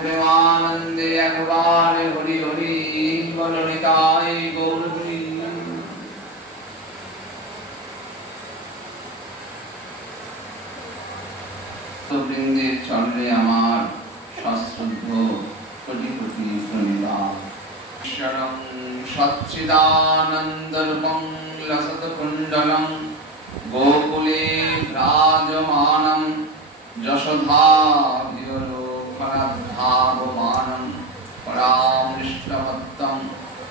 प्रेमानंदे अखबार हरि हरि बोल निताई गौर हरि। वृंदेर चरणे आमार सश्रद्ध कोटि कोटि प्रणिपात। शरणं सच्चिदानन्दरूपं लसत्कुण्डलं गोकुले विराजमानं यशोधाभिवलोकनाद्धावमानं परामृष्टवत्तं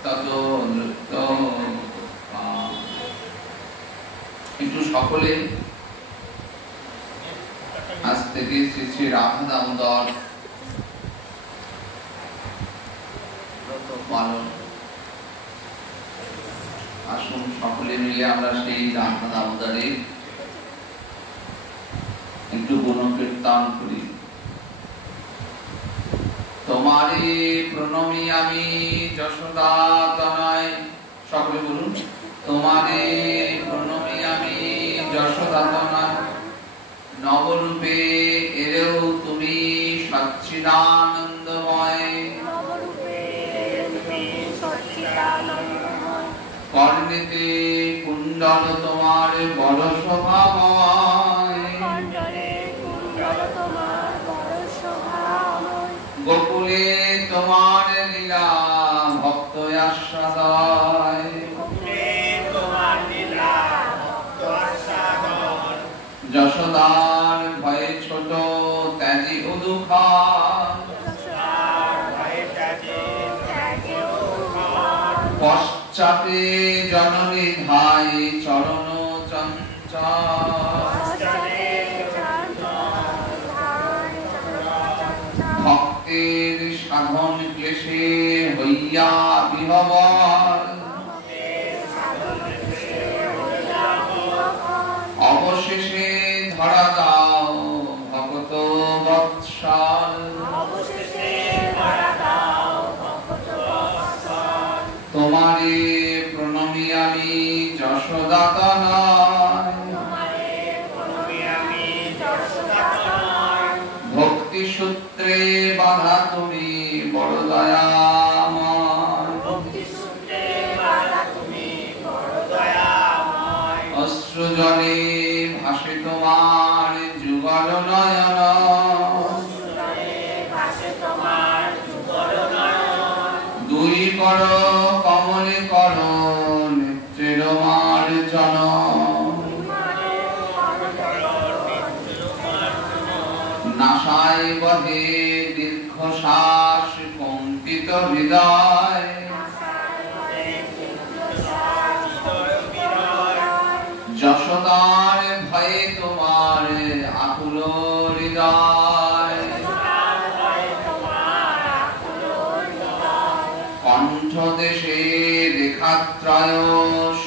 ततो नृत्यो। একটু সকলে আজ থেকে শ্রী শ্রী রাধা দামোদর ব্রত পালন, আসুন সকলে মিলে আমরা সেই রাধা দামোদরের একটু গুণকীর্তন করি। তোমারে প্রণমি আমি যশোদা তনয়, সকলে বলুন তোমারে প্রণমি আমি যশোদা তনয়, নবরূপে এলেও তুমি সচ্চিদানন্দময়, কর্ণেতে কুণ্ডল তোমার বড় শোভাময়, গোকুলে তোমার লীলা ভক্ত আস্বাদয়, যশোদার ভয়ে ছোট ত্যাজি উদুখান, পশ্চাতে জননী ধাই চরণ চঞ্চল, ভক্তের সাধন ক্লেশে হইয়া বিহবল, অবশেষে ধরা দাও ভগত বৎসল, তোমারে প্রণমি আমি যশোদা তনয়, ভক্তি সূত্রে বাধা তুমি বড় দয়াময়, অশ্রু জলে ভাসে তোমার যুগল নয়ন, দুই কর কমলে কর নেত্রের মার্জন, নাসায় বহে দীর্ঘশ্বাস কম্পিত হৃদয়, যশোদার ভয়ে তোমার আকুল হৃদয়, কণ্ঠ দেশে রেখাত্রয়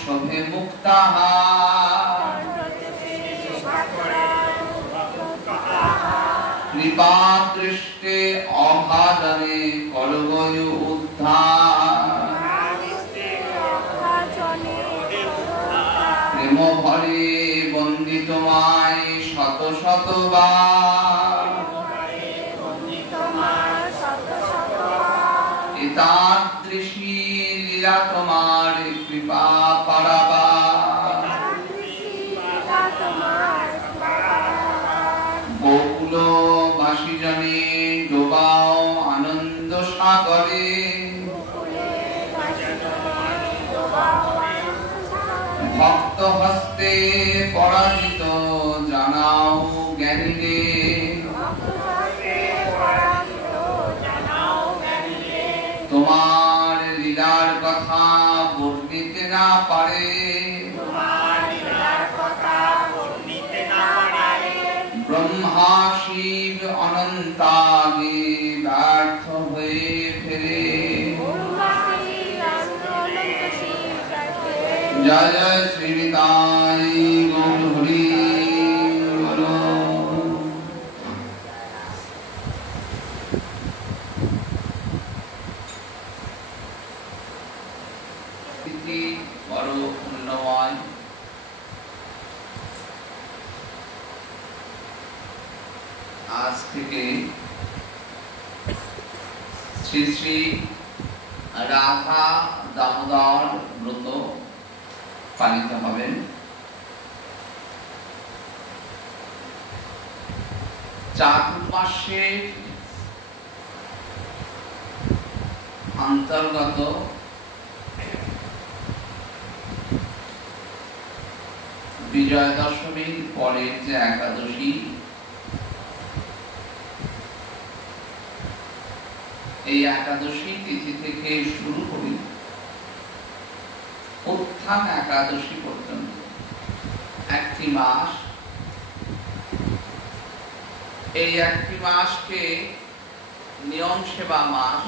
শোভে মুক্তাহার, কৃপা দৃষ্টে অভাজনে করবয় উদ্ধার, প্রেম ভরে বন্দি তোমায় শত শতবার, এতাদৃশী লীলা তোমার কৃপা পারাবার, গোকুল বাসী জনে ডোবাও আনন্দ সাগরে, ভক্ত হস্তে পরাজিত জানাও জ্ঞানীরে, তোমার লীলার কথা বর্ণিতে না পারে, ব্রহ্মা শিব অনন্তাদি ব্যর্থ হয়ে ফেরে। জয় জয় শ্রী নিতাই গৌর হরি বল। বড় পুণ্যময়, আজ থেকে শ্রী শ্রী রাধা দামোদর ব্রত পালিত হবেন। চাতুর্মাসের অন্তর্গত বিজয়া দশমীর পরের যে একাদশী, এই একাদশী তিথি থেকে শুরু করি উত্থান একাদশী পর্যন্ত একটি মাস। এই একটি মাসকে নিয়ম সেবা মাস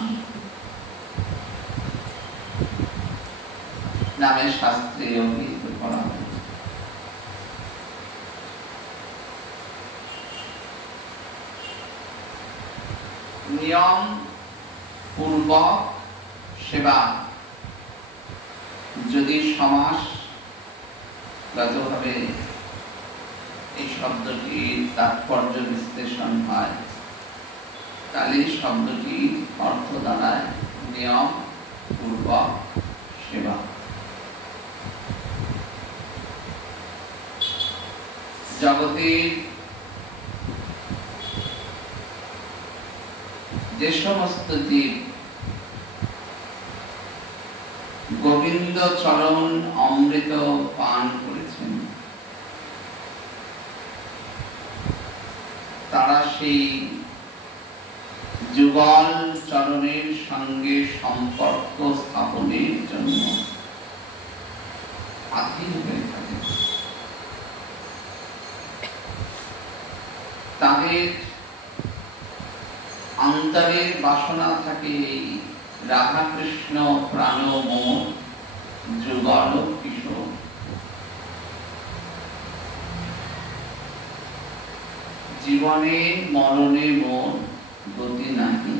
নামে শাস্ত্রে অভিহিত করা হয়। নিয়ম পূর্বক সেবা যদি সমাসগতভাবে এই শব্দটির তাৎপর্য বিশ্লেষণ হয়, তাহলে শব্দটির অর্থ দাঁড়ায় নিয়ম পূর্বক সেবা। জগতের যে সমস্ত জীব গোবিন্দ চরণ অমৃত পান করেছেন, তারা সেই যুগল চরণের সঙ্গে সম্পর্ক স্থাপনের জন্য আধীন হয়ে থাকে। তাদের অন্তরের বাসনা থাকে রাধা কৃষ্ণ প্রাণমোহ যুগল কিশোর। জীবনে মরণে মোর গতি নাহি,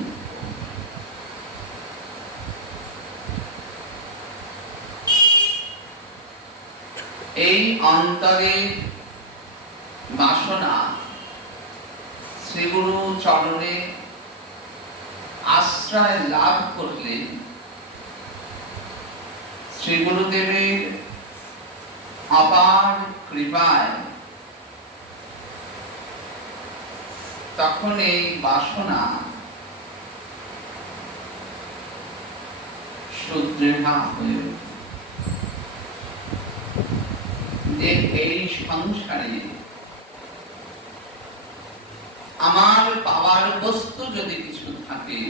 এই অন্তরের বাসনা শ্রীগুরু চরণে আশ্রয় লাভ করলে শ্রী গুরুদেবের অপার কৃপায় তখন এই বাসনা সুদৃঢ় হয়ে ওঠে যে এই সংসারে আমার পাওয়ার বস্তু যদি কিছু থাকে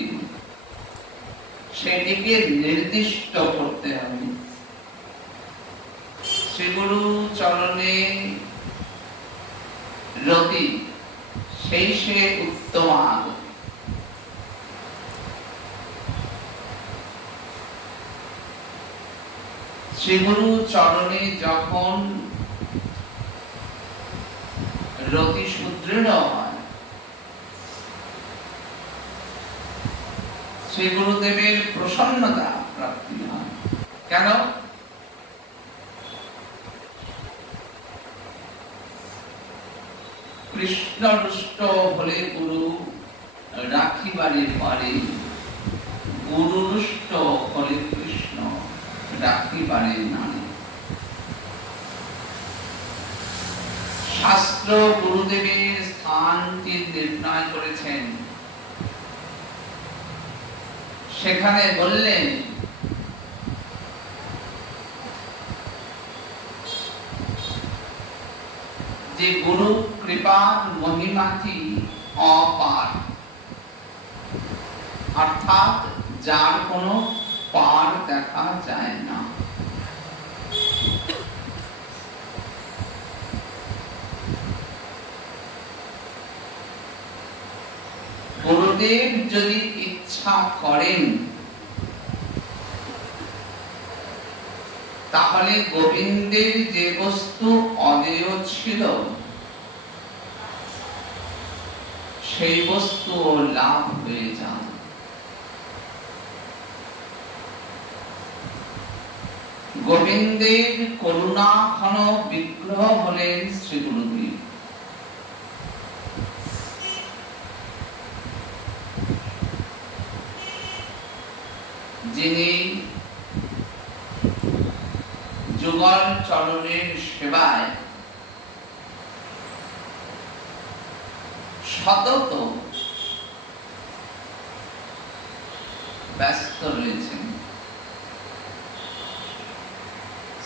সেটিকে নির্দিষ্ট করতে হবে। শ্রীগুরু চরণে রতি সেই সে উত্তম আগতি। শ্রীগুরু চরণে যখন রতি সুদৃঢ় হয়, শ্রী গুরুদেবের প্রসন্নতা প্রাপ্তি হয়। কেন? কৃষ্ণ রুষ্ট হলে গুরু রাখিবারে পারে, গুরু রুষ্ট হলে কৃষ্ণ রাখিবারে নারে। শাস্ত্র গুরুদেবের স্থানটি নির্ণয় করেছেন। সেখানে বললেন যে গুরু কৃপার মহিমাটি অপার, অর্থাৎ যার কোনো পার দেখা যায় না। গুরুদেব যদি ইচ্ছা করেন তাহলে গোবিন্দের যে বস্তু অদেয় ছিল সেই বস্তু লাভ হয়ে যায়। গোবিন্দের করুণা ঘন বিগ্রহ হলেন শ্রী গুরুদেব। যিনি যুগল চরণের সেবায় সতত ব্যস্ত রয়েছেন।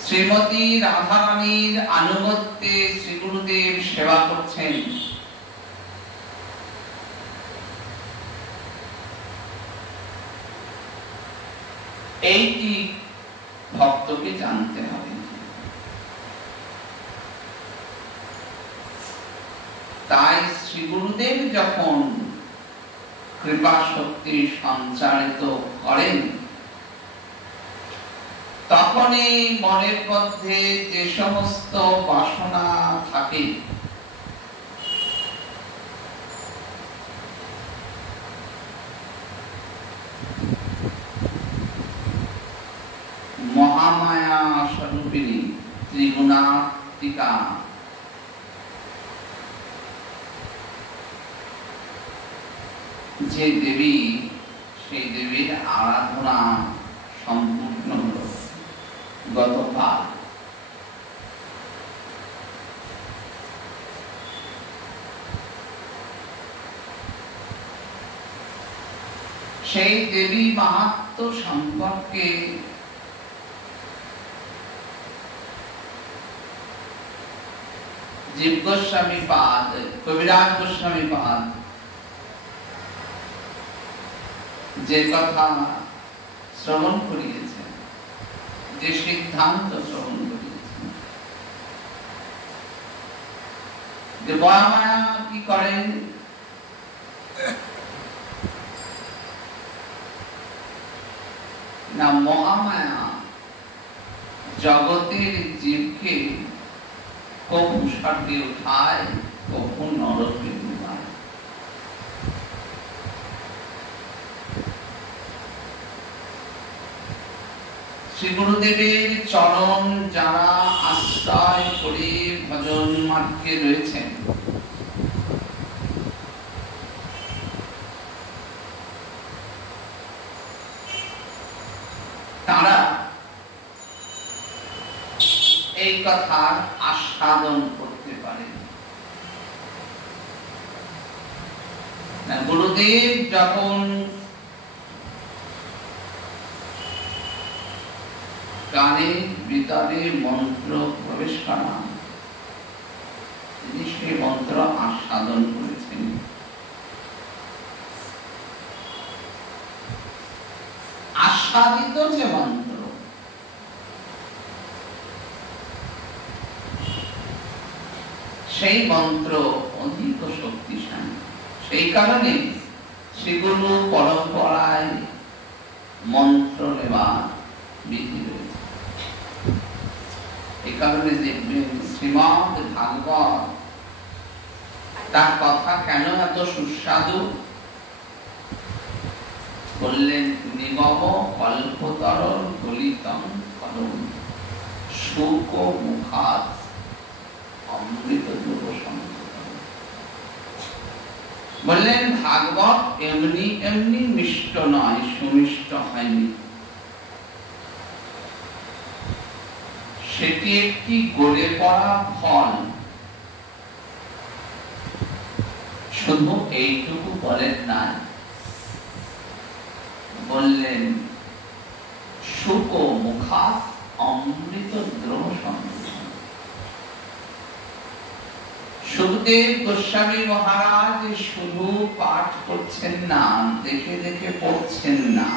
শ্রীমতী রাধারানীর আনুগত্যে শ্রী গুরুদেব সেবা করছেন। এইটি ভক্তকে জানতে হবে। তাই শ্রী গুরুদেব যখন কৃপা শক্তি সঞ্চারিত করেন, তখনই মনের মধ্যে যে সমস্ত বাসনা থাকে মহামায়া স্বরূপিণী ত্রিগুণাত্মিকা যে দেবী, সেই দেবীর আরাধনা সম্পূর্ণ হল গতকাল। সেই দেবী মাহাত্ম্য সম্পর্কে জীব গোস্বামী পাদ, কবিরাজ গোস্বামী পাদ যে কথা শ্রবণ করিয়েছেন, যে সিদ্ধান্ত শ্রবণ করিয়েছেন, যে মহামায়া কি করেন, না মহামায়া জগতের জীবকে কবু স্বর্গে উঠায়, কবু নরকে ডুবায়। শ্রী গুরুদেবের চরণ যারা আশ্রয় করে ভজন মার্গে রয়েছেন, তারা এই কথার আস্বাদন করতে পারেন। গুরুদেব যখন গানের ভিতরে মন্ত্র প্রবেশ করান, তিনি সেই মন্ত্র আস্বাদন করেছেন। আস্বাদিত যে মন্ত্র, সেই মন্ত্র অধিক শক্তিশালী। সেই কারণে সেগুলো পরম্পরায় মন্ত্র নেওয়ার বিধি রয়েছে। এই কারণে দেখবেন শ্রীমদ ভাগবত, তার কথা কেন এত সুস্বাদু, বললেন নিগম কল্পতর গলিতম করম শুক মুখাত অমৃত ধ্রুব সংকটম। বললেন ভাগবত এমনি এমনি মিষ্ট নয়, সুমিষ্ট হয়নি। সেটি একটি গড়ে পড়া ফল। শুধু এইটুকু বলেন না, বললেন শুক মুখাত অমৃত দ্রব সংকটম। সুখদেব গোস্বামী মহারাজ শুধু পাঠ করছেন না, দেখে দেখে পড়ছেন না,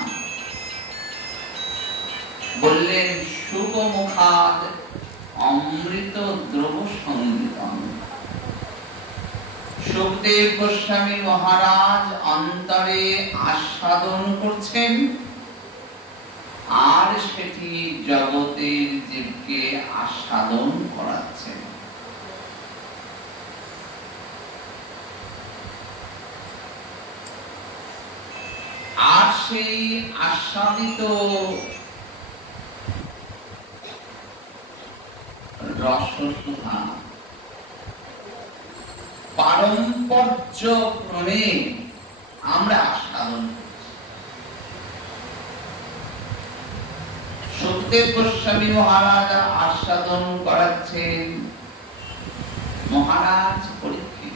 বললেন শুক মুখাত অমৃত দ্রব সংগীতম। সুখদেব গোস্বামী মহারাজ অন্তরে আস্বাদন করছেন, আর সেটি জগতের জীবকে আস্বাদন করাচ্ছেন। আর সেই আস্বাদিত রসসুধা পারম্পর্য ক্রমে আমরা আস্বাদন করছি। সুখদেব গোস্বামী মহারাজ আস্বাদন করাচ্ছেন মহারাজ পরীক্ষিত।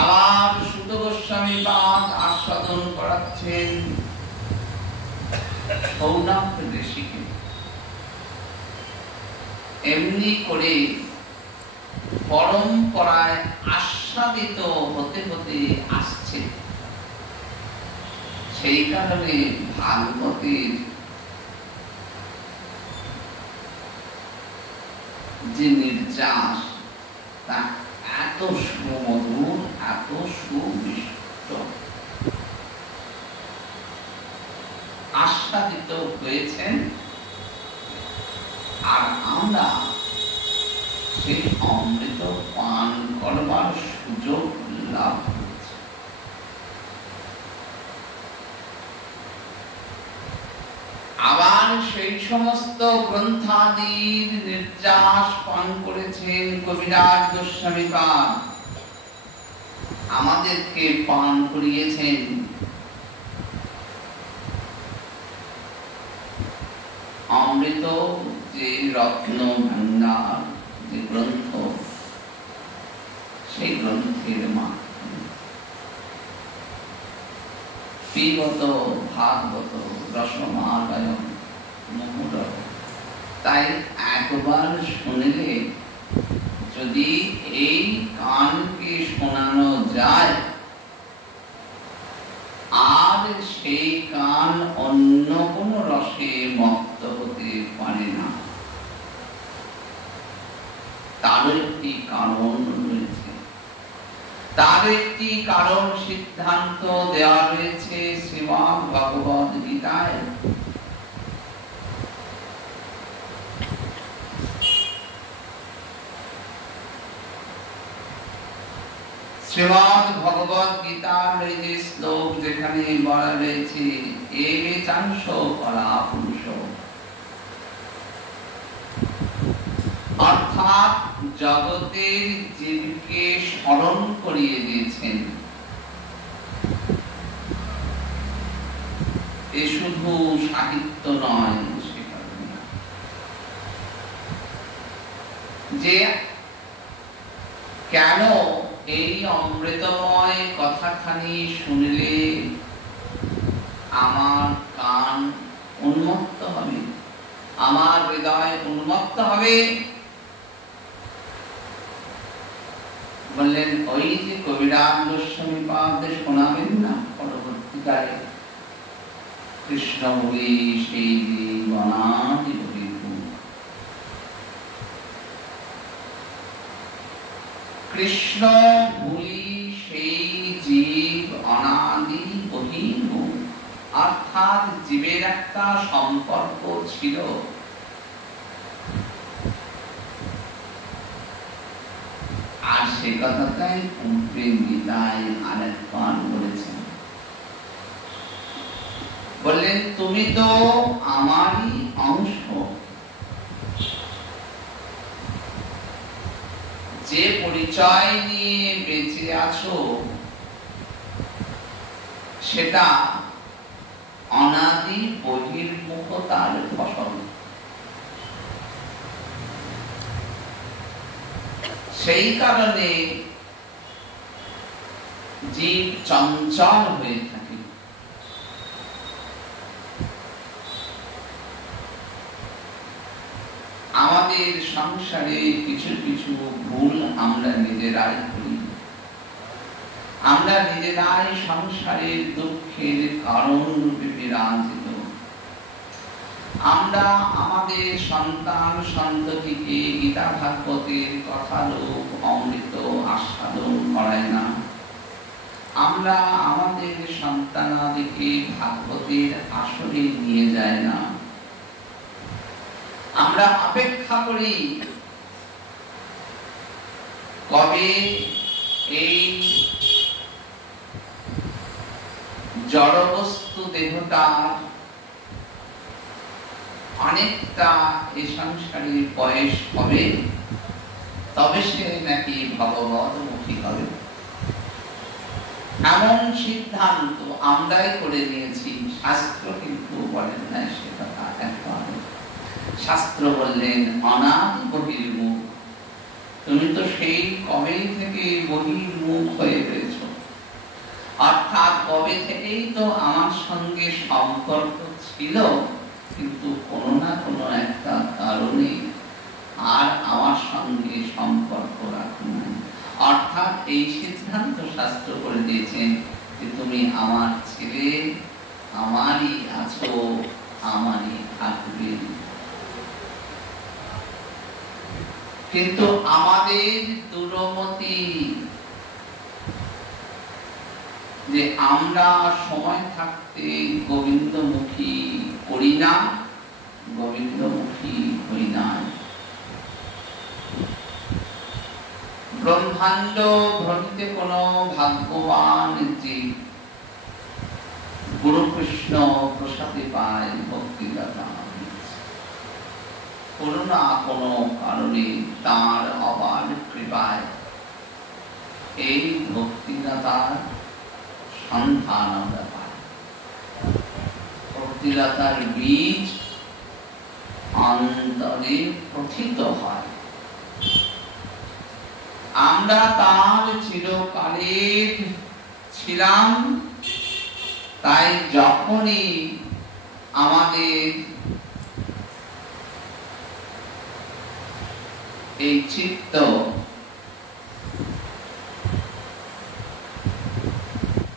আবার সুত গোস্বামী পাদ আস্বাদন করাচ্ছেন সৌনক ঋষিকে। এমনি করে পরম্পরায় আস্বাদিত হতে হতে আসছে। সেই কারণে ভাগবতের যে নির্যাস তা এত সুমধুর, এত সুমিষ্ট, আস্বাদিত হয়েছেন। আর আমরা সেই অমৃত পান করবার সুযোগ লাভ করেছি। আবার সেই সমস্ত গ্রন্থাদির নির্যাস পান করেছেন কবিরাজ গোস্বামী পাদ, আমাদেরকে পান করিয়েছেন অমৃত যে রত্ন ভান্ডার, যে গ্রন্থ, সেই গ্রন্থের মাধ্যমে পিবত ভাগবত রসমালয়ম মুহুরঃ। তাই একবার শুনলে যদি এই কানকে শোনানো যায়, আর সেই কান অন্য কোন রসে মত্ত হতে পারে না। তার একটি কারণ রয়েছে, তার একটি কারণ সিদ্ধান্ত দেওয়া রয়েছে শ্রীমদ্ ভগবদ গীতায়। শ্রীমদ্ ভগবদ গীতার এই যে শ্লোক যেখানে বলা রয়েছে এবে চাংশ পরা পুরুষ, অর্থাৎ জগতের জীবকে স্মরণ করিয়ে দিয়েছেন। এ শুধু সাহিত্য নয়, যে কেন এই অমৃতময় কথাখানি শুনলে আমার কান উন্মত্ত হবে, আমার হৃদয় উন্মত্ত হবে। বললেন ওই যে কবিরাজ গোস্বামী পাদ শোনাবেন না পরবর্তীকালে, কৃষ্ণ বলি সেই জীবনাদি বহির্মুখ, কৃষ্ণ ভুলি সেই জীব অনাদি বহির্মুখ। অর্থাৎ জীবের একটা সম্পর্ক ছিল, আর সে কথাটাই পূর্বে গীতায় আরেকবার বলেছেন। বললেন তুমি তো আমারই অংশ, যে পরিচয় নিয়ে বেঁচে আছো সেটা অনাদি বহির্মুখতার ফসল। সেই কারণে জীব চঞ্চল হয়ে থাকে। আমাদের সংসারে কিছু কিছু ভুল আমরা নিজেরাই করি, আমরা নিজেরাই সংসারের দুঃখের কারণ রূপে বিরাজিত। আমরা আমাদের সন্তান সন্ততিকে গীতা ভাগবতের কথারূপ অমৃত আস্বাদন করাই না। আমরা আমাদের সন্তানাদিকে ভাগবতের আসরে নিয়ে যাই না। আমরা অপেক্ষা করি কবে এই জড়বস্তু দেহটা অনেকটা এই সংসারের বয়স হবে, তবে সে নাকি ভগবতমুখী হবে। এমন সিদ্ধান্ত আমরাই করে নিয়েছি, শাস্ত্র কিন্তু বলেন না সে কথা। একবারে শাস্ত্র বললেন অনাদি বহির্মুখ, তুমি তো সেই কবে থেকে বহির্মুখ হয়ে রয়েছ, অর্থাৎ কবে থেকেই তো আমার সঙ্গে সম্পর্ক ছিল, কিন্তু কোনো না কোনো একটা কারণে আর আমার সঙ্গে সম্পর্ক রাখো না। অর্থাৎ এই সিদ্ধান্ত শাস্ত্র করে দিয়েছেন যে তুমি আমার ছেলে, আমারই আছো, আমারই থাকবে। কিন্তু আমাদের দুরমতি যে আমরা সময় থাকতে গোবিন্দমুখী করি না, গোবিন্দমুখী হই না। ব্রহ্মাণ্ড ভ্রমিতে কোন ভাগ্যবান জীব গুরু কৃষ্ণ প্রসাদে পায় ভক্তিদাতা, কোনো না কোনো কারণে তার অবাধ কৃপায় এই ভক্তিদাতার সন্ধান আমরা পাই। ভক্তিদাতার বীজ অন্তরে প্রথিত হয়। আমরা তার চিরকালের ছিলাম, তাই যখনই আমাদের এই চিত্ত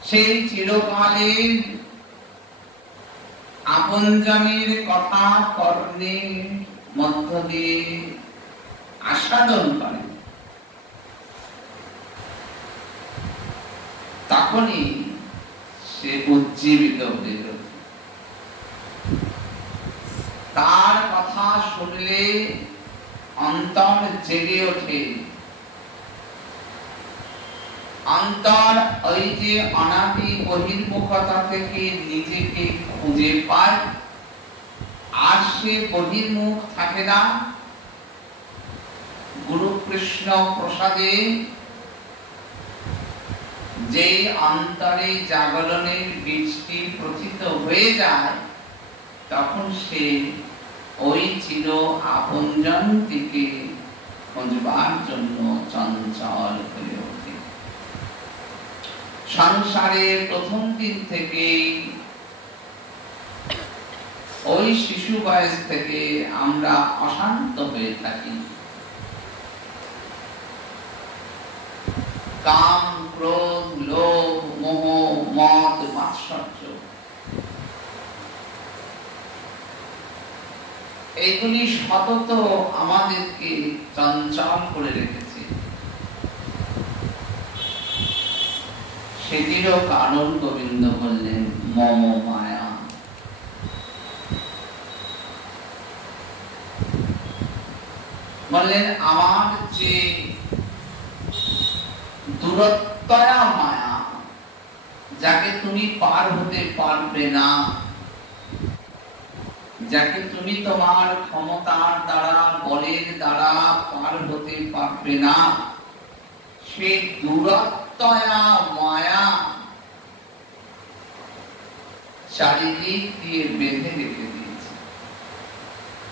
সেই চিরকালের আপনজনের কথা কর্ণের মধ্য দিয়ে আস্বাদন করে, তখনই সে উজ্জীবিত হয়ে ওঠে। তার কথা শুনলে অন্তর জেগে ওঠে। অন্তর ওই যে অনাদি বহির্মুখতা থেকে নিজেকে খুঁজে পায়, আর সে বহির্মুখ থাকে না। গুরু কৃষ্ণ প্রসাদে যে অন্তরে জাগরণের বীজটি প্রথিত হয়ে যায়, তখন সে ওই চির আপনজনটিকে খুঁজবার জন্য চঞ্চল হয়ে ওঠে। সংসারের প্রথম দিন থেকে, ওই শিশু বয়স থেকে আমরা অশান্ত হয়ে থাকি। কাম, ক্রোধ, লোভ, মোহ, মদ, মাৎসর্য, এইগুলি সতত আমাদেরকে চঞ্চল করে রেখেছে। সেটিরও কারণ গোবিন্দ বললেন মম মায়া। বললেন আমার যে দূরত্বয়া মায়া, যাকে তুমি পার হতে পারবে না, যাকে তুমি তোমার ক্ষমতার দ্বারা, বলের দ্বারা পার হতে পারবে না, সেই দূরত্বয়া মায়া চারিদিক দিয়ে বেঁধে রেখে দিয়েছে।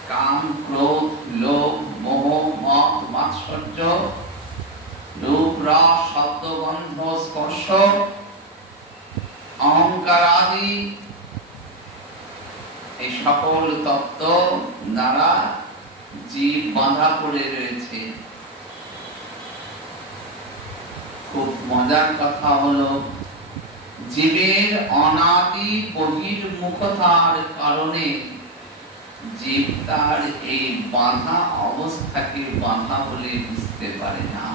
কাম, ক্রোধ, লোভ, মোহ, মদ, মাৎসর্য, রূপ, রস, শব্দ, গন্ধ, স্পর্শ, অহংকার আদি এই সকল তত্ত্ব দ্বারা জীব বাঁধা পড়ে রয়েছে। খুব মজার কথা হলো, জীবের অনাদি বহির্মুখতার কারণে জীব তার এই বাঁধা অবস্থাকে বাঁধা বলে বুঝতে পারে না।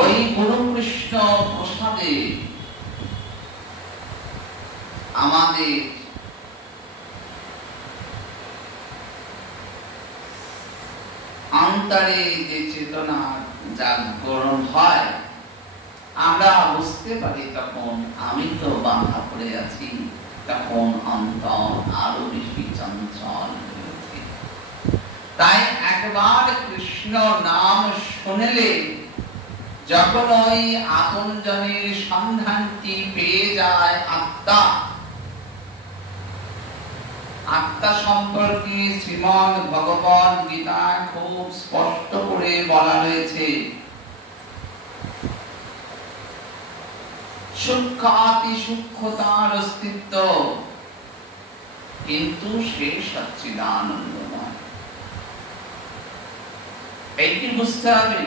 ওই গুরু কৃষ্ণ প্রসাদে আমাদের অন্তরে যে চেতনা জাগরণ হয়, আমরা বুঝতে পারি তখন আমি তো বাঁধা পড়ে আছি। তখন অন্তর আরো বেশি চঞ্চল হয়ে ওঠে। তাই একবার কৃষ্ণ নাম শুনলে যখন ওই আপনজনের সন্ধানটি পেয়ে যায় আত্মা, আত্মা সম্পর্কে শ্রীমদ্ ভগবদ গীতায় খুব স্পষ্ট করে বলা হয়েছে, সূক্ষ্মাতি সূক্ষ্মতার অস্তিত্ব, কিন্তু সে সচ্চিদানন্দময়। এইটি বুঝতে হবে।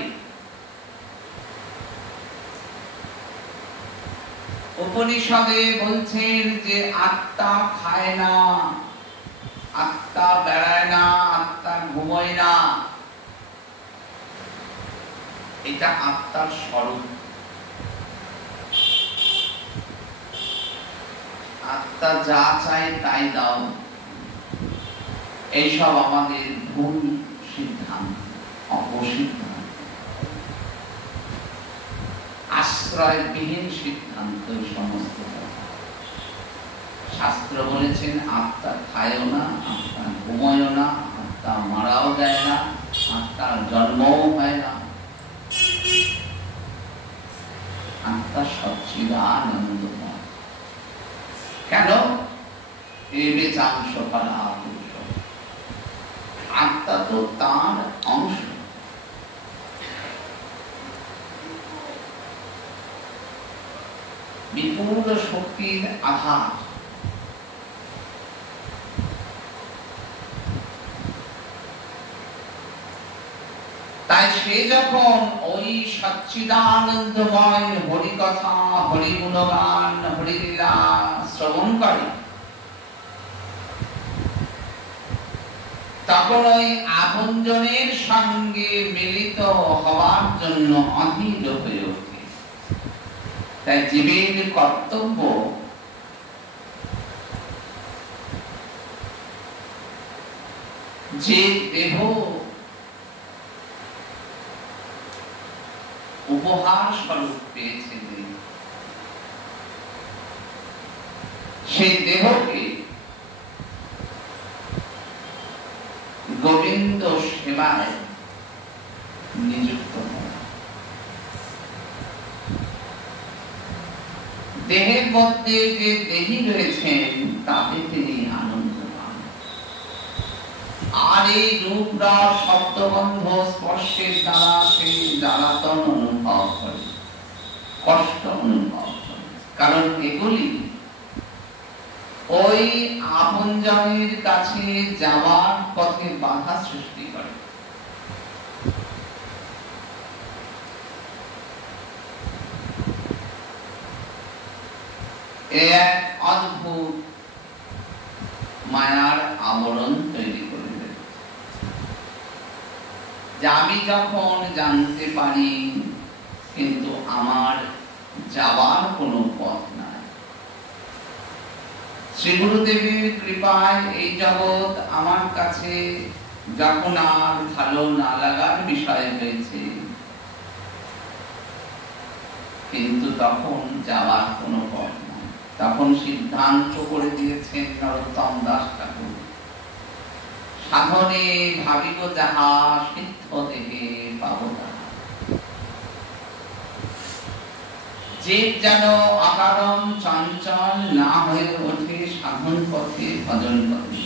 উপনিষদে বলছেন যে আত্মা খায় না, আত্মা বেড়ায় না, আত্মা ঘুমোয় না। এটা আত্মার স্বরূপ। আত্মা যা চায় তাই দাও, এইসব আমাদের ভুল সিদ্ধান্ত, অপসিদ্ধান্ত, আশ্রয়বিহীন সিদ্ধান্ত। সমস্ত শাস্ত্র বলেছেন আত্মা খায়ও না, আত্মা ঘুমোয়ও না, আত্মা মারাও যায় না, আত্মার জন্মও হয় না। আত্মা সচ্চিদানন্দময়। কেন? আত্মা তো তার অংশ। বিপুল শক্তির আধার। তাই সে যখন ওই সচ্চিদানন্দময় হরিকথা, হরিগুণগান, হরিলীলা শ্রবণ করে, তখন ওই আপনজনের সঙ্গে মিলিত হওয়ার জন্য অধীর হয়ে ওঠে। তাই জীবের কর্তব্য যে দেহ উপহার স্বরূপ পেয়েছে, সেই দেহকে গোবিন্দ সেবায় নিযুক্ত করা। দেহের মধ্যে যে দেহী রয়েছেন তাতে তিনি আনন্দ পান। আর এই রূপ রস শব্দ গন্ধ স্পর্শের দ্বারা সেই জ্বালাতন অনুভব করে, কষ্ট অনুভব করে। কারণ এগুলি ওই আপনজনের কাছে যাওয়ার পথে বাধা সৃষ্টি করে। এক অদ্ভুত মায়ার আবরণ তৈরি করে দেয়। যে আমি যখন জানতে পারি কিন্তু আমার যাওয়ার কোনো পথ নাই, শ্রী গুরুদেবের কৃপায় এই জগৎ আমার কাছে যখন আর ভালো না লাগার বিষয় হয়েছে, কিন্তু তখন যাওয়ার কোনো পথ নাই। তখন সিদ্ধান্ত করে দিয়েছেন নরোত্তম দাস ঠাকুর, সাধনে ভাবিব যাহা সিদ্ধ দেহে পাব তাহা। জীব যেন অকারণ চঞ্চল না হয়ে ওঠে সাধন পথে, ভজন পথে।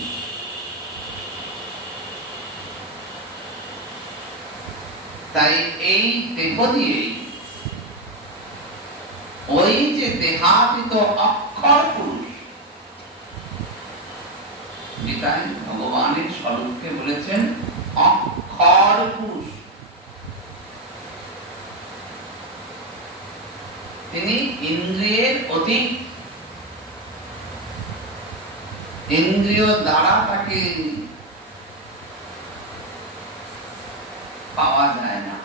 তাই এই দেহ দিয়ে ওই যে দেহাতীত অক্ষর পুরুষ, গীতায় ভগবানের স্বরূপকে বলেছেন অক্ষর পুরুষ। তিনি ইন্দ্রিয়ের অতীত, ইন্দ্রিয় দ্বারা তাকে পাওয়া যায় না।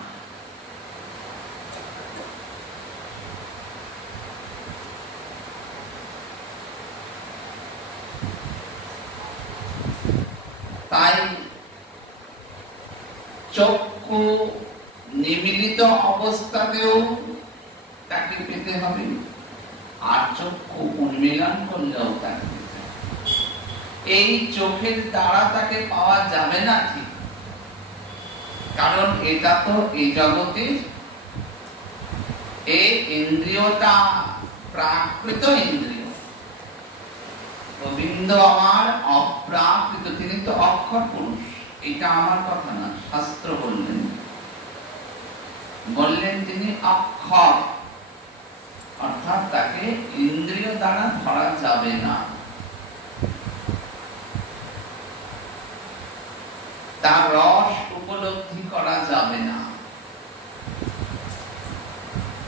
তাই চক্ষু নিমিলিত অবস্থাতেও তাকে পেতে হবে, আর চক্ষু উন্মিলন করলেও তাকে পেতে হবে। এই চোখের দ্বারা তাকে পাওয়া যাবে না ঠিক, কারণ এটা তো এই জগতে এই ইন্দ্রিয়টা প্রাকৃত ইন্দ্রিয়। গোবিন্দ আমার অপ্রাকৃত, তিনি তো অক্ষর পুরুষ। এটা আমার কথা না, শাস্ত্র বললেন তিনি অক্ষর, অর্থাৎ তাকে ইন্দ্রিয় দ্বারা ধরা যাবে না। তার রস উপলব্ধি করা যাবে না,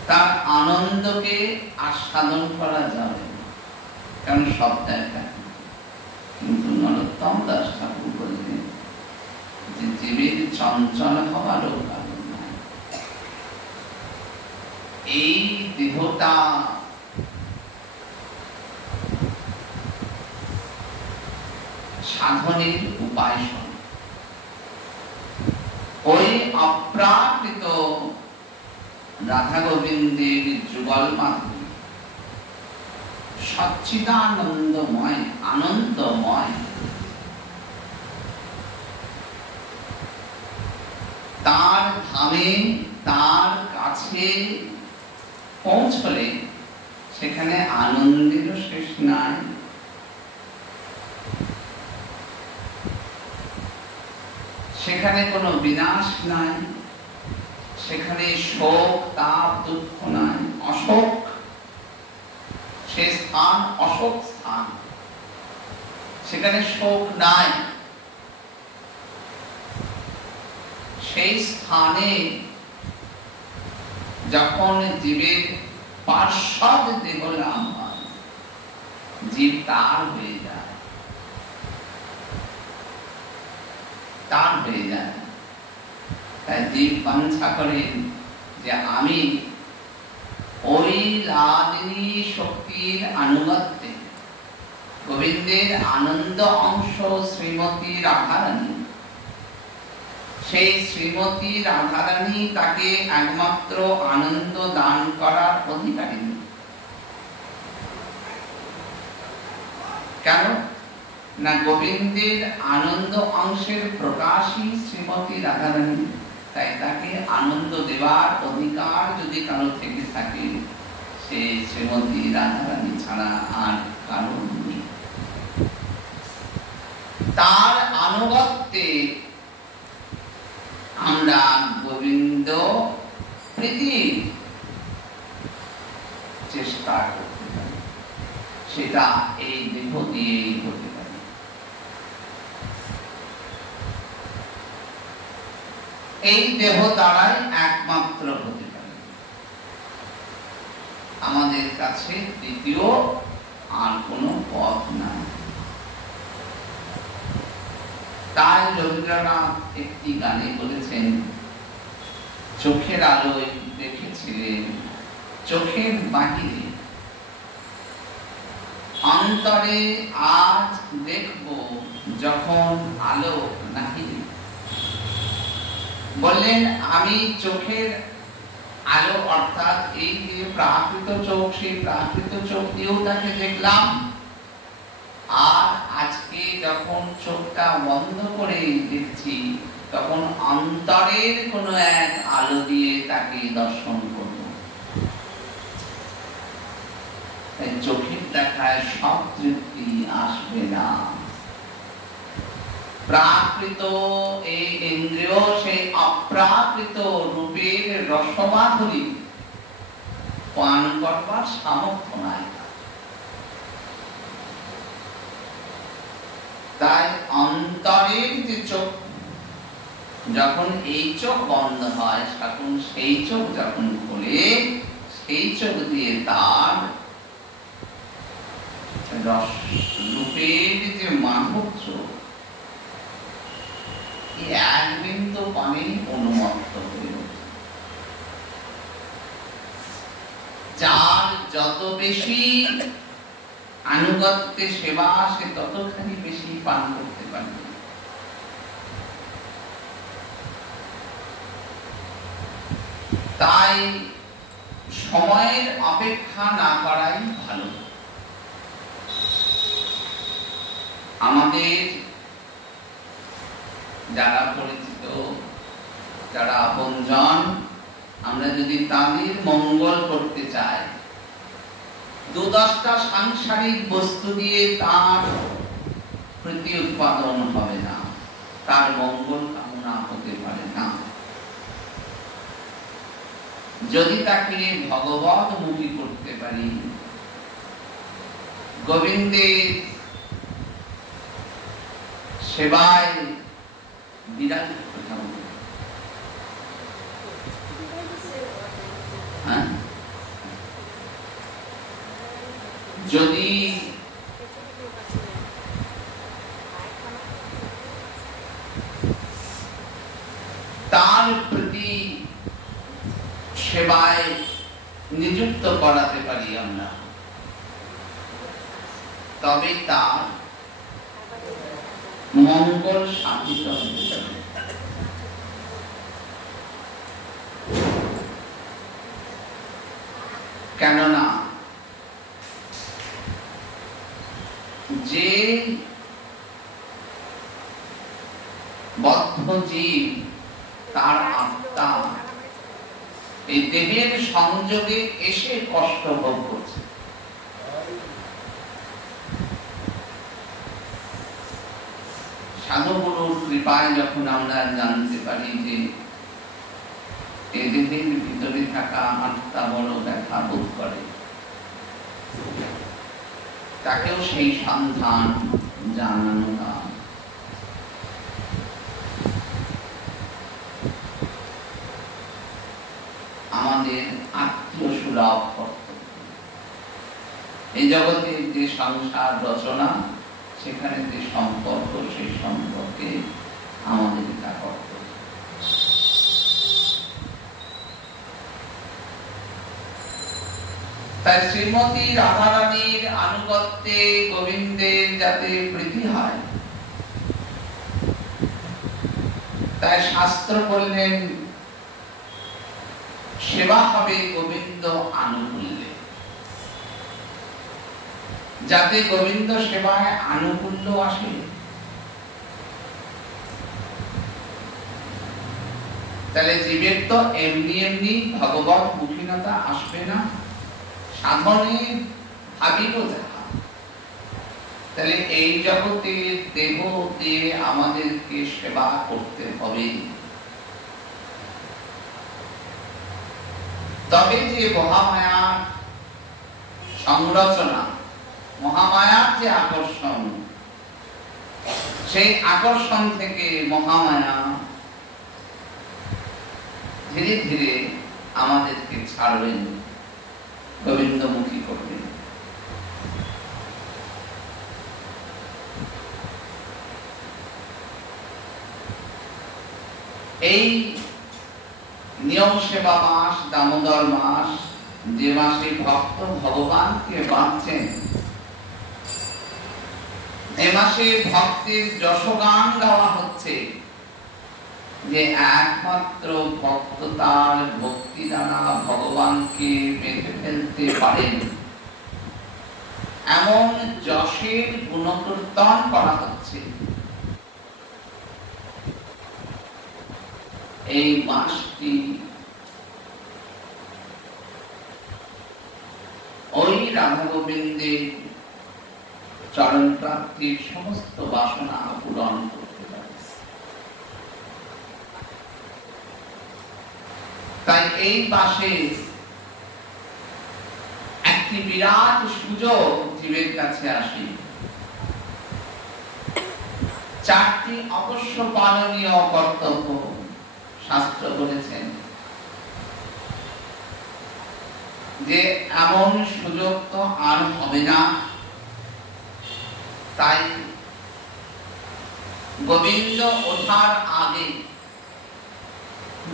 তার আনন্দকে আস্বাদন করা যাবে না, কারণ সব দেখা। কিন্তু নরোত্তম দাস ঠাকুর বললেন যে জীবের চঞ্চল হওয়ারও কারণ নাই। এই দেহটা সাধনের উপায়, ওই অপ্রাকৃত রাধা গোবিন্দের যুগল মাধুরী, সচ্চিদানন্দময়, আনন্দময়, তার ধামে, তার কাছে পৌঁছলে সেখানে আনন্দেরও শেষ নাই। সেখানে কোনো বিনাশ নাই, সেখানে শোক, তাপ, দুঃখ নাই, অশোক। সে স্থান অশোক স্থান, সেখানে শোক নাই। সেই স্থানে যখন জীবের পার্শ্বদ দেহ লাভ হয়, জীব তার হয়ে যায়, তার হয়ে যায়। তাই জীব বাঞ্ছা করেন যে আমি ওই লাদিনী শক্তির আনুগত্যে, গোবিন্দের আনন্দ অংশ শ্রীমতী রাধারানী, সেই শ্রীমতী রাধারানী তাকে একমাত্র আনন্দ দান করার অধিকারী। কেন না, গোবিন্দের আনন্দ অংশের প্রকাশই শ্রীমতী রাধারানী। তাই তাকে আনন্দ দেওয়ার অধিকার যদি কারো থেকে থাকে, সে শ্রীমতী রাধারানী ছাড়া আর কারো নেই। তার আনুগত্যে আমরা গোবিন্দ প্রীতির চেষ্টা করতে পারি, সেটা এই দেহ দিয়েই হতে পারে। এই দেহ দ্বারাই একমাত্র হতে পারে। আমাদের কাছে দ্বিতীয় আর কোনো পথ নাই। তাই রবীন্দ্রনাথ একটি গানে বলেছেন, চোখের আলোয় দেখেছিলেন চোখের বাহিরে, অন্তরে আজ দেখব যখন আলো নাহি। বললেন আমি চোখের আলো, অর্থাৎ এই যে প্রাকৃত চোখ, সেই প্রাকৃত চোখ দিয়েও তাকে দেখলাম। আর আজকে যখন চোখটা বন্ধ করে দেখছি, তখন অন্তরের কোনো এক আলো দিয়ে তাকে দর্শন করব। তাই চোখের দেখায় সব তৃপ্তি আসবে না। প্রাকৃত এই ইন্দ্রিয় সেই অপ্রাকৃত রূপের রসমাধুরী পান করবার সামর্থ্য নাই। তাই অন্তরের যে চোখ, যখন এই চোখ বন্ধ হয়, তখন সেই চোখ যখন খোলে, সেই চোখ দিয়ে তার রস রূপের যে মাধুর্য, এক বিন্দু পানি অনুমত্ত হয়ে ওঠে। যার যত বেশি আনুগত্যে সেবা, সে ততখানি বেশি পান করতে পারবে। তাই সময়ের অপেক্ষা না করাই ভালো। আমাদের যারা পরিচিত যারা আপনজন, আমরা যদি তাদের মঙ্গল করতে চাই, 2-10টা সাংসারিক বস্তু দিয়ে তার প্রতি উৎপাদন হবে না, তার মঙ্গল কামনা হতে পারে না। যদি তাকে ভগবত মুখী করতে পারি, গোবিন্দের সেবায় বিরাজ করতে হবে। যদি তার প্রতি সেবায় নিযুক্ত করাতে পারি আমরা, তবে তার মঙ্গল সাধিত হতে পারে। কেননা যে বদ্ধ জীব, তার আত্মা এই দেহের সংযোগে এসে কষ্ট ভোগ করছে, সাধুগুরুর কৃপায় যখন আমরা জানতে পারি যে এই দেহের ভিতরে থাকা আত্মা বড় ব্যথা বোধ করে, তাকেও সেই সন্ধান জানানো না। আমাদের আত্মীয় সুলভ কর্তব্য। এই জগতের যে সংসার রচনা, সেখানে যে সম্পর্ক, সেই সম্পর্কে আমাদের তা কর্তব্য। তাই শ্রীমতী রাধারানীর আনুগত্যে গোবিন্দের যাতে প্রীতি হয়, তাই শাস্ত্র বললেন সেবা হবে গোবিন্দ আনুকূল্যে। যাতে গোবিন্দ সেবায় আনুকূল্য আসে, তাহলে জীবের তো এমনি এমনি ভগবত মুখীনতা আসবে না, সাধনে ভাবিব যাহা। তাহলে এই জগতে দেহ দিয়ে আমাদেরকে সেবা করতে হবে, তবে যে মহামায়ার সংরচনা, মহামায়ার যে আকর্ষণ, সেই আকর্ষণ থেকে মহামায়া ধীরে ধীরে আমাদেরকে ছাড়বেন, গোবিন্দমুখী করবেন। এই নিয়ম সেবা মাস, দামোদর মাস, যে মাসে ভক্ত ভগবানকে বাঁধছেন, এ মাসে ভক্তের যশগান গাওয়া হচ্ছে যে একমাত্র ভক্ত তার ভক্তি দ্বারা ভগবানকে বেঁধে ফেলতে পারেন, এমন যশের গুণকীর্তন করা হচ্ছে। এই মাসটি ওই রাধা গোবিন্দের চরণ প্রাপ্তির সমস্ত বাসনা পূরণ করতে পারে। তাই এই মাসে একটি বিরাট সুযোগ জীবের কাছে আসে। 4টি অবশ্য পালনীয় কর্তব্য শাস্ত্র বলেছেন, যে এমন সুযোগ তো আর হবে না। তাই গোবিন্দ ওঠার আগে,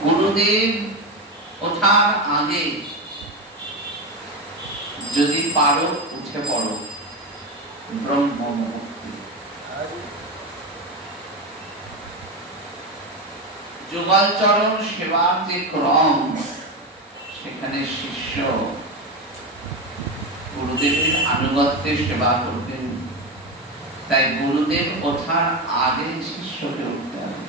গুরুদেব ওঠার আগে যদি পারো উঠে পড়ো ব্রহ্ম মুক্তি। যুগলচরণ সেবার যে ক্রম, সেখানে শিষ্য গুরুদেবের আনুগত্যে সেবা করবেন। তাই গুরুদেব ওঠার আগে শিষ্যকে উঠতে হবে।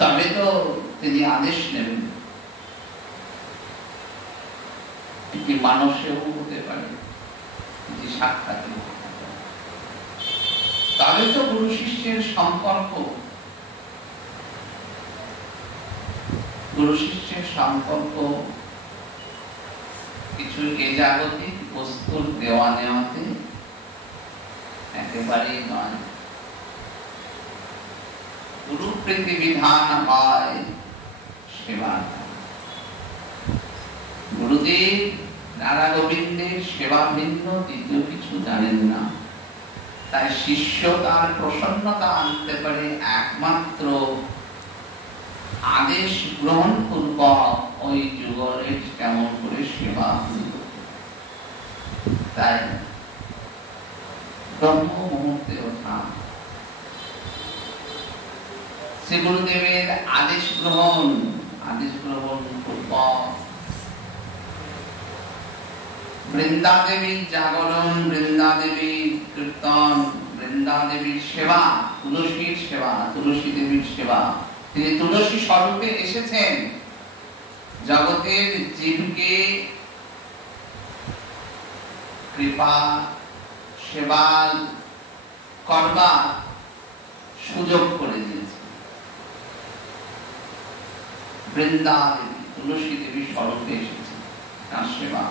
তবে তো তিনি আদেশ নেবেন। এটি মানুষেও হতে পারে যে সাক্ষাৎ, তবে তো গুরু শিষ্যের সম্পর্ক, গুরু শিষ্যের সম্পর্ক কিছু এ জাগতিক বস্তুর দেওয়া নেওয়াতে একেবারেই নয়। গুরু প্রীতি বিধান হয় সেবা। গুরুদেব রাধা গোবিন্দের সেবা ভিন্ন দ্বিতীয় কিছু জানেন না, তাই শিষ্য তার প্রসন্নতা আনতে পারে একমাত্র আদেশ গ্রহণ পূর্বক ওই যুগলের কেমন করে সেবা। তাই ব্রহ্ম মুহূর্তে ওঠা, শ্রী গুরুদেবের আদেশ গ্রহণ পূর্বক বৃন্দাদেবীর জাগরণ, বৃন্দাদেবীর কীর্তন, বৃন্দাদেবীর সেবা, তুলসীর সেবা, তুলসী দেবীর সেবা। তিনি তুলসী স্বরূপে এসেছেন জগতের জীবকে কৃপা সেবা করবার সুযোগ করে দিয়েছে। বৃন্দাদেবী তুলসী দেবী স্বরূপে এসেছে তার সেবা।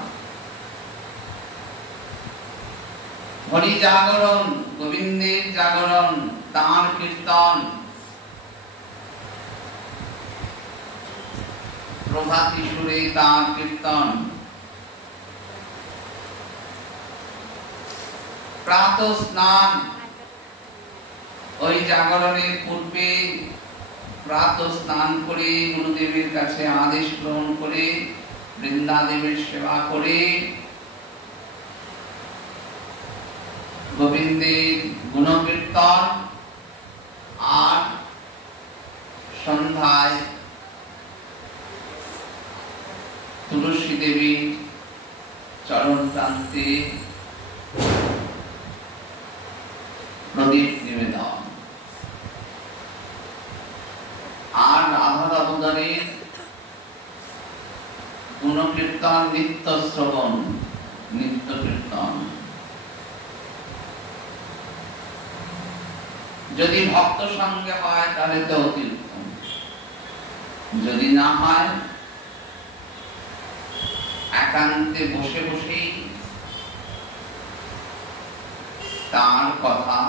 হরি জাগরণ, গোবিন্দের জাগরণ, তাঁর কীর্তন, প্রভাতী সুরে তাঁর কীর্তন, প্রাতঃ স্নান, ওই জাগরণের পূর্বে প্রাতঃ স্নান করে গুরুদেবের কাছে আদেশ গ্রহণ করে বৃন্দাদেবের সেবা করে গোবিন্দের গুণকীর্তন, আর সন্ধ্যায় তুলসী দেবীর চরণ প্রান্তে প্রদীপ নিবেদন, আর রাধা দামোদরের গুণকীর্তন, নিত্য শ্রবণ, নিত্য কীর্তন। যদি ভক্ত সঙ্গে হয় তাহলে তো অতি উত্তম, যদি না হয় একান্তে বসে বসেই তার কথা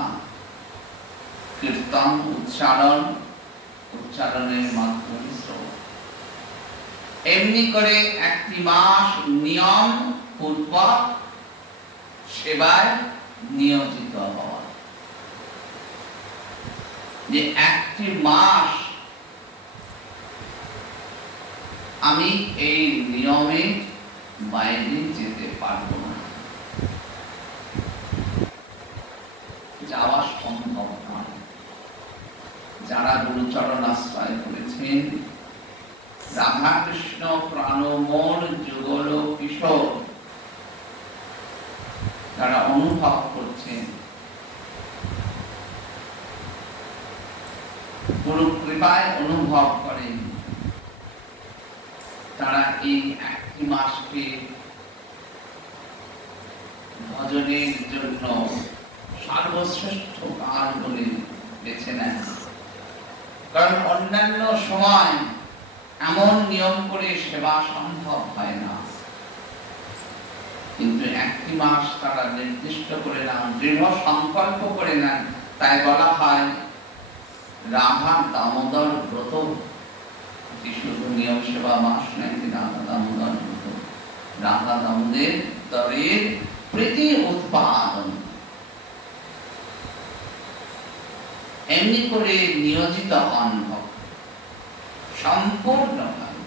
কীর্তন উচ্চারণের মাধ্যমে শ্রবণ। এমনি করে একটি মাস নিয়ম পূর্বক সেবায় নিয়োজিত হওয়া, যে একটি মাস আমি এই নিয়মে বাইরে যেতে পারবো না, যাওয়া সম্ভব নয়। যারা গুরুচরণ আশ্রয় করেছেন, রাধা কৃষ্ণ প্রাণমোর যুগল কিশোর, তারা অনুভব করছেন গুরু কৃপায় অনুভব করেন, তারা এই একটি মাসকে ভজনের জন্য সর্বশ্রেষ্ঠ কাল বলে বেছে নেন। কারণ অন্যান্য সময় এমন নিয়ম করে সেবা সম্ভব হয় না, কিন্তু একটি মাস তারা নির্দিষ্ট করে নেন, দৃঢ় সংকল্প করে নেন। তাই বলা হয় রাধা দামোদর ব্রত, শুধু নিয়ম সেবা মাস নাকি রাধা দামোদর ব্রত, রাধা দামোদরের প্রীতি উৎপাদন। এমনি করে নিয়োজিত হন ভক্ত সম্পূর্ণভাবে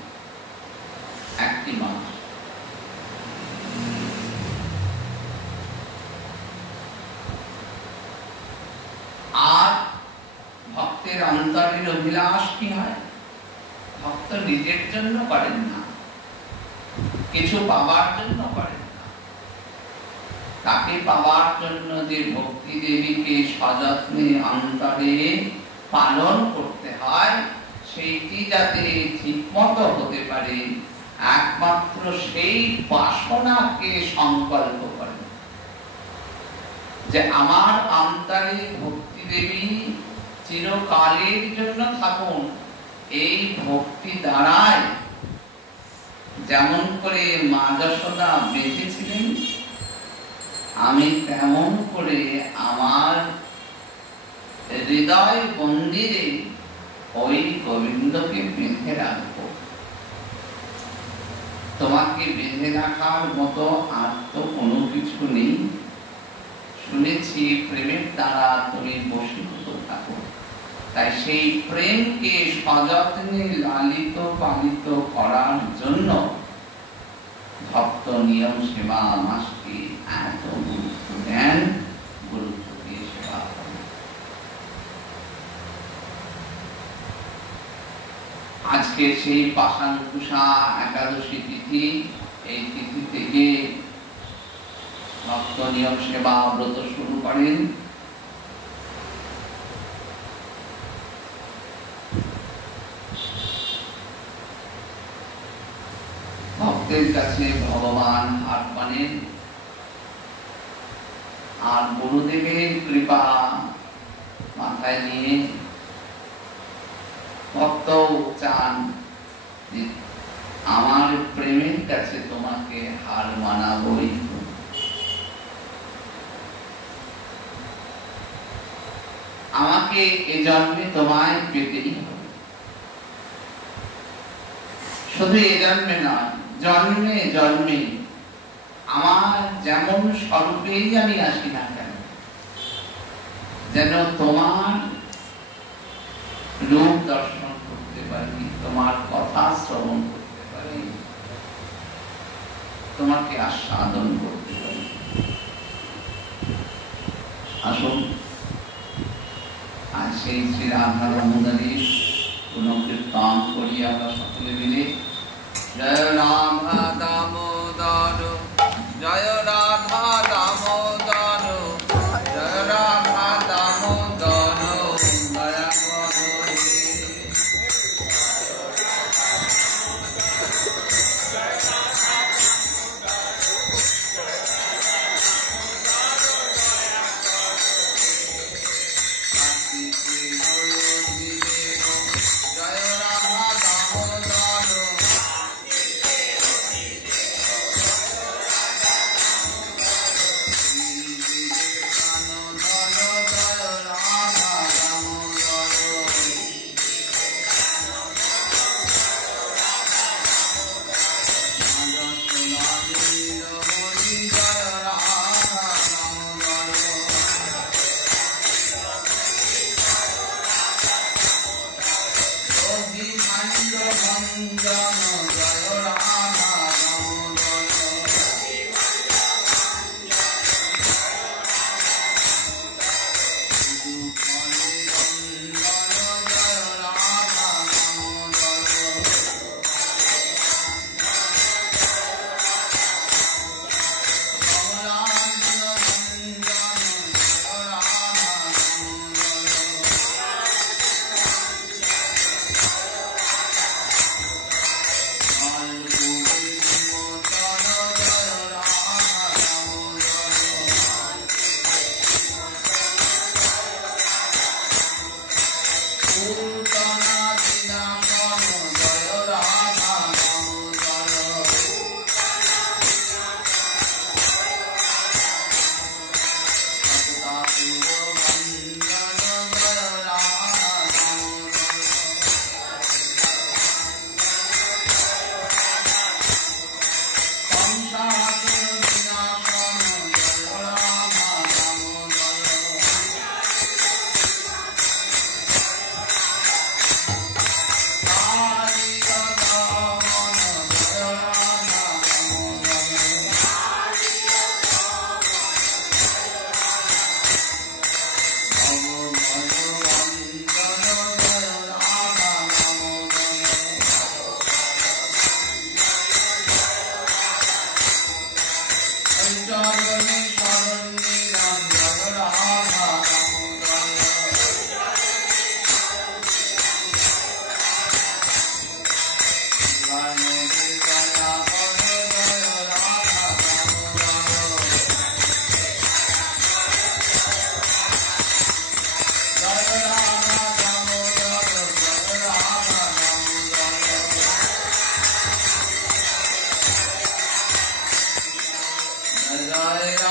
একটি মাস। আর ভক্তের অন্তরের অভিলাষ কি হয়? ভক্ত নিজের জন্য করেন না, কিছু পাবার জন্য করেন না, তাকে পাওয়ার জন্য যে ভক্তি দেবীকে সযত্নে অন্তরে পালন করতে হয়, সেইটি যাতে ঠিকমতো হতে পারে একমাত্র সেই বাসনাকে সংকল্প করে যে আমার অন্তরে ভক্তি দেবী চিরকালের জন্য থাকুন। এই ভক্তি দ্বারায় যেমন করে মা যশোদা বেঁধেছিলেন, আমি তেমন করে আমার হৃদয় মন্দিরে ওই গোবিন্দকে বেঁধে রাখবো। তোমাকে বেঁধে রাখার মতো আর তো কোনো কিছু নেই। শুনেছি প্রেমের দ্বারা তুমি বশীভূত থাকো, তাই সেই প্রেমকে সযত্নে লালিত পালিত করার জন্য ভক্ত নিয়ম সেবা মাসকে এত গুরুত্ব দেন, গুরুত্ব দিয়ে সেবা করেন। আজকে সেই পাষাণকুশা একাদশী তিথি, এই তিথি থেকে ভক্ত নিয়ম সেবা ব্রত শুরু করেন। ভক্তের কাছে ভগবান হাত পানেন আর গুরুদেবের কৃপা মাথায় নিয়ে ভক্ত চান আমার প্রেমের কাছে তোমাকে হার মানাবই। আমাকে এ জন্মে তোমায় পেতেই হবে। শুধু এ জন্মে নয়, জন্মে জন্মে আমার যেমন স্বরূপেই আমি আসি না কেন, যেন তোমার রূপ দর্শন করতে পারি, তোমার কথা শ্রবণ করতে পারি, তোমাকে আস্বাদন করতে পারি। আসুন আজ সেই শ্রী রাধা দামোদরের পুনঃকীর্তন করি আমরা সকলে মিলে। জয় রাধা দামোদর, জয় রাধা দামোদর, জয় রাধা দামোদর, দয়া করো হে। জয়